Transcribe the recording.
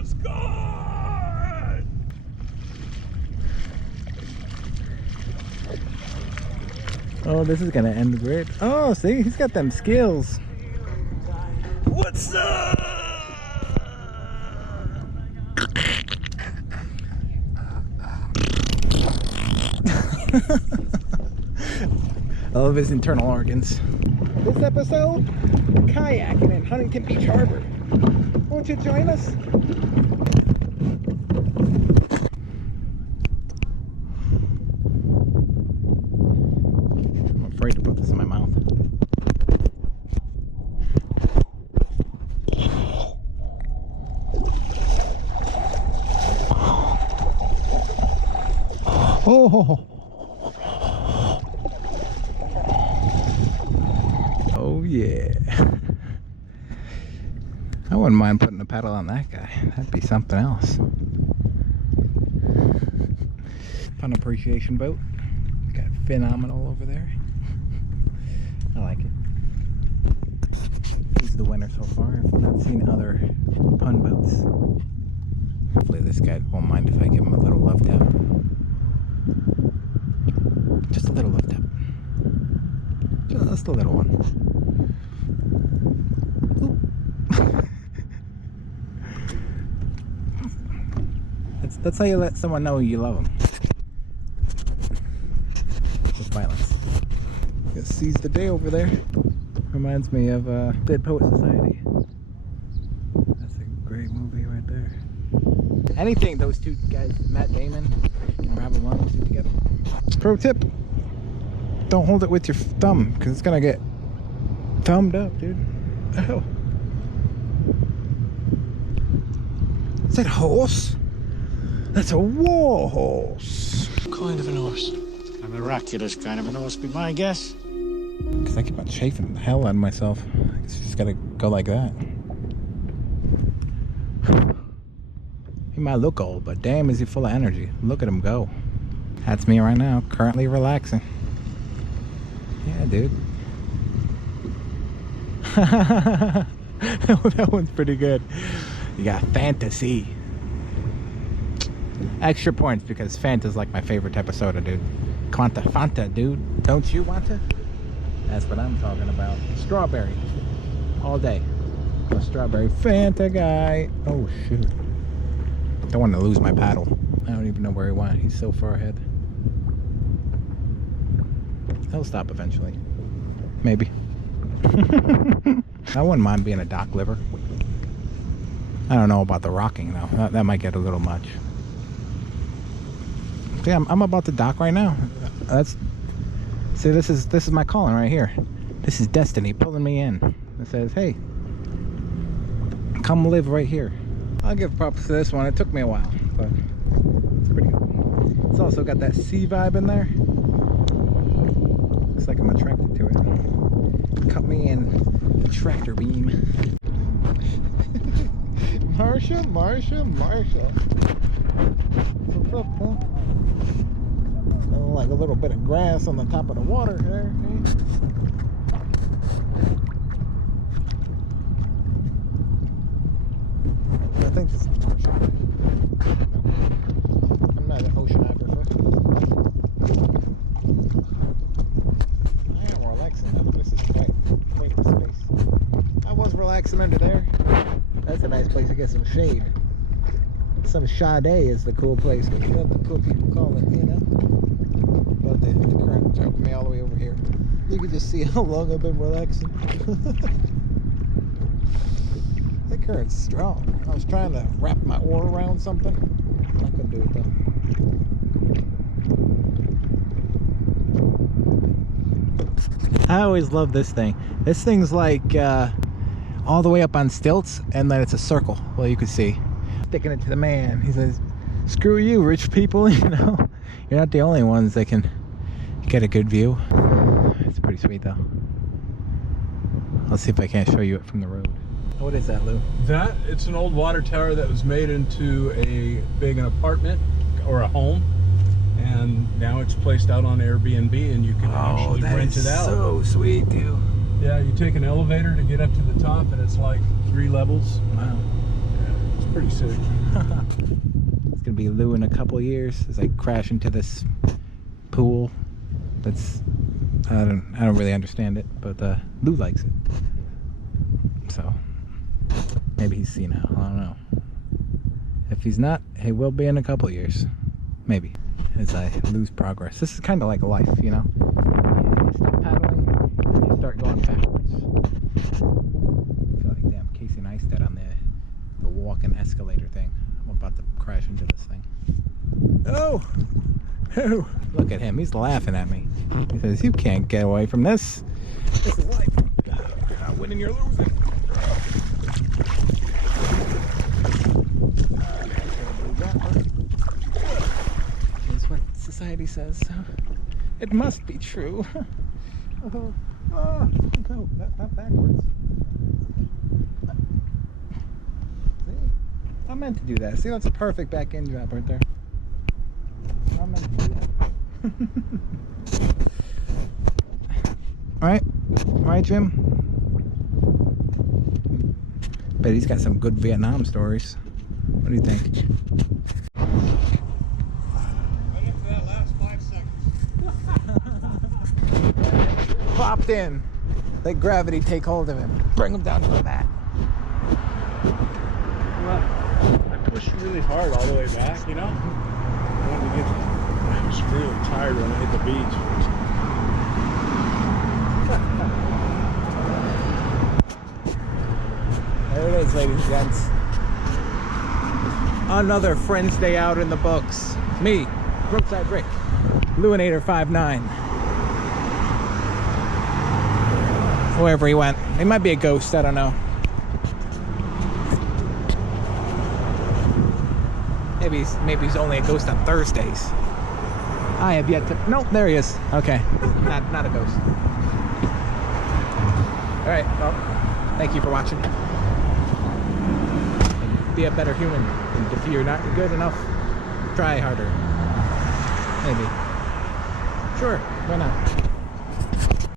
was good! Oh, this is gonna end great. Oh, see, he's got them skills. What's up? I love his internal organs. This episode, kayaking in Huntington Beach Harbor. Won't you join us? I'm afraid to put this in my mouth. Oh! Oh yeah. I wouldn't mind putting a paddle on that guy. That'd be something else. Fun appreciation boat. Got phenomenal over there. I like it. He's the winner so far. I've not seen other pun boats. Hopefully this guy won't mind if I give him a little love tap. Just a little love tap. Just a little one. That's how you let someone know you love them. With violence. Just seize the day over there. Reminds me of Dead Poet Society. That's a great movie right there. Anything those two guys, Matt Damon and Robin Williams, do together. Pro tip: don't hold it with your thumb, because it's gonna get thumbed up, dude. Oh. Is that a horse? That's a war horse. What kind of an horse? A miraculous kind of an horse, be my guess. Because I keep on chafing the hell out of myself. It's just gotta go like that. He might look old, but damn is he full of energy. Look at him go. That's me right now, currently relaxing. Yeah, dude. That one's pretty good. You got fantasy. Extra points because Fanta's like my favorite type of soda, dude. Quanta Fanta, dude. Don't you want to? That's what I'm talking about. Strawberry. All day. I'm a strawberry Fanta guy. Oh, shoot. Don't want to lose my paddle. I don't even know where he went. He's so far ahead. He'll stop eventually. Maybe. I wouldn't mind being a dock liver. I don't know about the rocking though. That might get a little much. See, I'm about to dock right now. See, this is my calling right here. This is destiny pulling me in. It says, hey, come live right here. I'll give props to this one. It took me a while, but it's pretty good. It's also got that sea vibe in there. Looks like I'm attracted to it. Cut me in the tractor beam. Marsha. What's up, huh? Smelling like a little bit of grass on the top of the water there. I think this is Marsha. I'm not an oceanographer. I am relaxing now. This is quite the space. I was relaxing under there. That's a nice place to get some shade. Some Sade is the cool place. What the cool people call it, you know? But the current drove me all the way over here. You can just see how long I've been relaxing. That current's strong. I was trying to wrap my oar around something. I couldn't do it though. I always love this thing. This thing's like all the way up on stilts, and then it's a circle. Well, you can see. Sticking it to the man. He says, screw you, rich people, you know. You're not the only ones that can get a good view. It's pretty sweet though. I'll see if I can't show you it from the road. What is that, Lou? It's an old water tower that was made into an apartment or a home, and now it's placed out on Airbnb, and you can actually rent it out. So sweet, dude. Yeah, you take an elevator to get up to the top, and it's like 3 levels. Wow. Yeah, it's pretty sick. It's gonna be Lou in a couple of years as I crash into this pool. That's I don't really understand it, but Lou likes it. So maybe he's senile. I don't know. If he's not, he will be in a couple of years. Maybe. As I lose progress. This is kind of like life, you know? You stop paddling, you start going backwards. I feel like, damn, Casey Neistat on the walking escalator thing. I'm about to crash into this thing. Oh! Oh! Look at him, he's laughing at me. He says, you can't get away from this. This is life. You're not winning, you're losing. Society says it must be true. Oh, no, not backwards. See, I meant to do that. See, that's a perfect back end drop right there. I meant to do that. All right, Jim. Bet he's got some good Vietnam stories. What do you think? Popped in. Let gravity take hold of him. Bring him down to the mat. Well, I pushed really hard all the way back, you know? I was really tired when I hit the beach. There it is, ladies and gents. Another Friends Day out in the books. Me, Brookside Rick, Luinator 59. Wherever he went. He might be a ghost, I don't know. Maybe he's only a ghost on Thursdays. I have yet to... Nope, there he is. Okay. Not a ghost. Alright, well, thank you for watching. And be a better human. And if you're not good enough, try harder. Maybe. Sure, why not?